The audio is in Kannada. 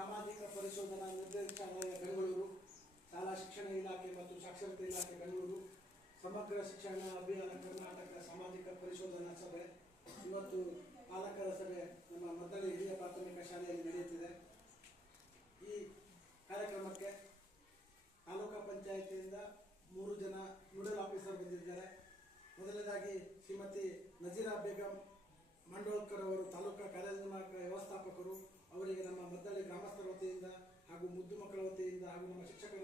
ಸಾಮಾಜಿಕ ಪರಿಶೋಧನಾ ನಿರ್ದೇಶನಾಲಯ ಬೆಂಗಳೂರು, ಶಾಲಾ ಶಿಕ್ಷಣ ಇಲಾಖೆ ಮತ್ತು ಸಾಕ್ಷರತೆ ಇಲಾಖೆ ಬೆಂಗಳೂರು, ಸಮಗ್ರ ಶಿಕ್ಷಣ ಅಭಿಯಾನ ಕರ್ನಾಟಕ ಸಾಮಾಜಿಕ ಪರಿಶೋಧನಾ ಸಭೆ, ಇವತ್ತು ಪಾಲಕರ ಸಭೆ ನಮ್ಮ ಮದ್ದಳೆ ಹಿರಿಯ ಪ್ರಾಥಮಿಕ ಶಾಲೆಯಲ್ಲಿ ನಡೆಯುತ್ತಿದೆ. ಈ ಕಾರ್ಯಕ್ರಮಕ್ಕೆ ತಾಲೂಕ ಪಂಚಾಯತಿಯಿಂದ ಮೂರು ಜನ ನೋಡಲ್ ಆಫೀಸರ್ ಬಂದಿದ್ದಾರೆ. ಮೊದಲನೇದಾಗಿ ಶ್ರೀಮತಿ ನಜೀರಾ ಬೇಗಂ ಮಂಡೋಳ್ಕರ್ ಅವರು ತಾಲೂಕಾ ಕಾರ್ಯನಿರ್ವಾಹಕ ವ್ಯವಸ್ಥಾಪಕರು ಅವರಿಗೆ ನಮ್ಮ ಮದ್ದಳೆ ಗ್ರಾಮಸ್ಥರ ವತಿಯಿಂದ ಹಾಗೂ ಮುದ್ದು ಮಕ್ಕಳ ವತಿಯಿಂದ ಹಾಗೂ ನಮ್ಮ ಶಿಕ್ಷಕರ